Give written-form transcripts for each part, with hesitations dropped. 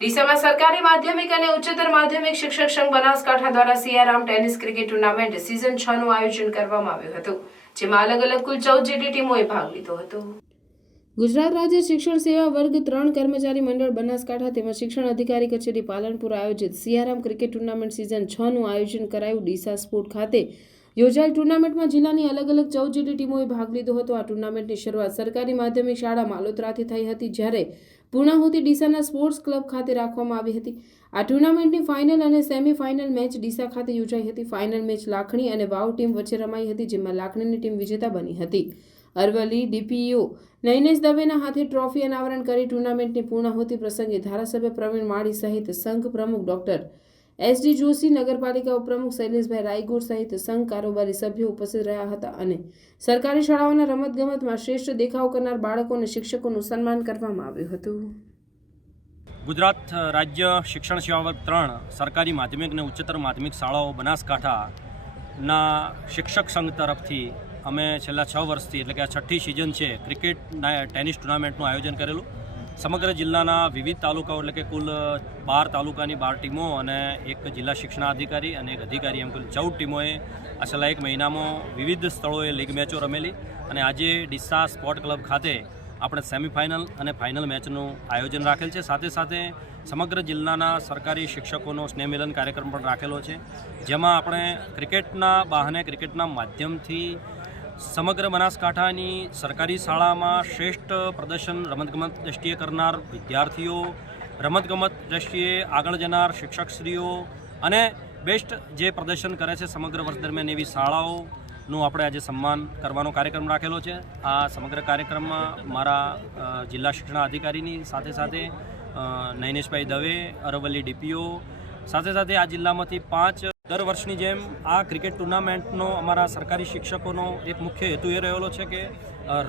ડીસામાં સરકારી માધ્યમિક અને ઉચ્ચતર માધ્યમિક શિક્ષક સંઘ બનાસકાંઠા દ્વારા Siyaram tennis cricket tournament season 6 નું આયોજન કરવામાં આવ્યું હતું, જેમાં અલગ અલગ કુલ 14 જેટલી ટીમોએ ભાગ લીધો હતો। ગુજરાત રાજ્ય શિક્ષણ સેવા વર્ગ 3 કર્મચારી મંડળ બનાસકાંઠા તેમજ શિક્ષણ અધિકારી કચેરી પાલનપુર આયોજિત સિયારામ ક્રિકેટ ટુર્નામેન્ટ સિઝન 6 નું આયોજન કરાયું। ડીસા સ્પોર્ટ ખાતે યોજાયેલ ટુર્નામેન્ટમાં જિલ્લાની અલગ અલગ 14 જેટલી ટીમોએ ભાગ લીધો હતો। આ ટુર્નામેન્ટની શરૂઆત સરકારી માધ્યમિક શાળા માલોતરાથી થઈ હતી, જ્યારે પૂર્ણાહુતિ ડીસાના સ્પોર્ટ્સ ક્લબ ખાતે રાખવામાં આવી હતી। આ ટુર્નામેન્ટની ફાઇનલ અને સેમી ફાઇનલ મેચ ડીસા ખાતે યોજાઈ હતી। ફાઇનલ મેચ લાખણી અને વાવ ટીમ વચ્ચે રમાઈ હતી, જેમાં લાખણીની ટીમ વિજેતા બની હતી। અરવલ્લી ડીપીઓ નૈનેશ દવેના હાથે ટ્રોફી અનાવરણ કરી ટુર્નામેન્ટની પૂર્ણાહુતિ પ્રસંગે ધારાસભ્ય પ્રવીણ માળી સહિત સંઘ પ્રમુખ ડોક્ટર એસડી જોશી, નગરપાલિકા ઉપપ્રમુખ શૈલેષભાઈ રાયગોર સહિત સંઘ કારોબારી સભ્યો ઉપસ્થિત રહ્યા હતા અને સરકારી શાળાઓના રમતગમતમાં શ્રેષ્ઠ દેખાવ કરનાર બાળકો અને શિક્ષકોનું સન્માન કરવામાં આવ્યું હતું। ગુજરાત રાજ્ય શિક્ષણ સેવા વર્ગ 3 સરકારી માધ્યમિક અને ઉચ્ચતર માધ્યમિક શાળાઓ બનાસકાંઠાના શિક્ષક સંઘ તરફથી અમે છેલ્લા 6 વર્ષથી એટલે કે આ 6ઠ્ઠી સિઝન છે ક્રિકેટ ટેનિસ ટુર્નામેન્ટનું આયોજન કરેલું। સમગ્ર જિલ્લાના વિવિધ તાલુકાઓ એટલે કે કુલ 12 તાલુકાની 12 ટીમો અને એક જિલ્લા શિક્ષણાધિકારી અને એક અધિકારી એમ કુલ 14 ટીમોએ આ છેલ્લા 1 મહિનામાં વિવિધ સ્થળોએ લીગ મેચો રમેલી અને આજે ડીસા સ્પોર્ટ ક્લબ ખાતે આપણે સેમીફાઇનલ અને ફાઇનલ મેચનું આયોજન રાખેલ છે। સાથે સાથે સમગ્ર જિલ્લાના સરકારી શિક્ષકોનો સ્નેહમિલન કાર્યક્રમ પણ રાખેલો છે, જેમાં આપણે ક્રિકેટના બહાને ક્રિકેટના માધ્યમથી સમગ્ર બનાસકાંઠાની સરકારી શાળામાં શ્રેષ્ઠ પ્રદર્શન રમતગમત દ્રષ્ટિએ કરનાર વિદ્યાર્થીઓ, રમતગમત દ્રષ્ટિએ આગળ જનાર શિક્ષકશ્રીઓ અને બેસ્ટ જે પ્રદર્શન કરે છે સમગ્ર વર્ષ દરમિયાન એવી શાળાઓનું આપણે આજે સન્માન કરવાનો કાર્યક્રમ રાખેલો છે। આ સમગ્ર કાર્યક્રમમાં મારા જિલ્લા શિક્ષણાધિકારીની સાથે સાથે નૈનેશભાઈ દવે, અરવલ્લી ડીપીઓ સાથે સાથે આ જિલ્લામાંથી 5 દર વર્ષની જેમ આ ક્રિકેટ ટુર્નામેન્ટનો અમારા સરકારી શિક્ષકોનો એક મુખ્ય હેતુ એ રહેલો છે કે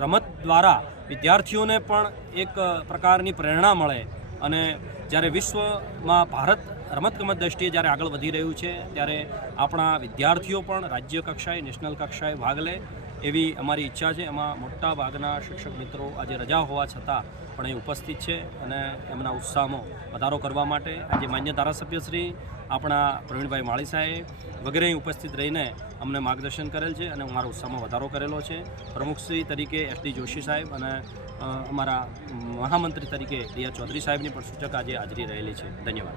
રમત દ્વારા વિદ્યાર્થીઓને પણ એક પ્રકારની પ્રેરણા મળે અને જ્યારે વિશ્વમાં ભારત રમતગમત દ્રષ્ટિએ જ્યારે આગળ વધી રહ્યું છે ત્યારે આપણા વિદ્યાર્થીઓ પણ રાજ્ય કક્ષાએ, નેશનલ કક્ષાએ ભાગ લે એવી અમારી ઈચ્છા છે। એમાં મોટા ભાગના શિક્ષક મિત્રો આજે રજા હોવા છતાં પણ એ ઉપસ્થિત છે અને એમના ઉત્સાહમાં વધારો કરવા માટે આજે માન્ય ધારાસભ્યશ્રી આપણા પ્રવીણભાઈ માળી સાહેબ વગેરે ઉપસ્થિત રહીને અમને માર્ગદર્શન કરેલ છે અને મારા ઉત્સાહમાં વધારો કરેલો છે। પ્રમુખશ્રી તરીકે એસડી જોશી સાહેબ અને અમારા મહામંત્રી તરીકે ડીઆર ચૌધરી સાહેબની પણ સૂચક આજે હાજરી રહેલી છે। ધન્યવાદ।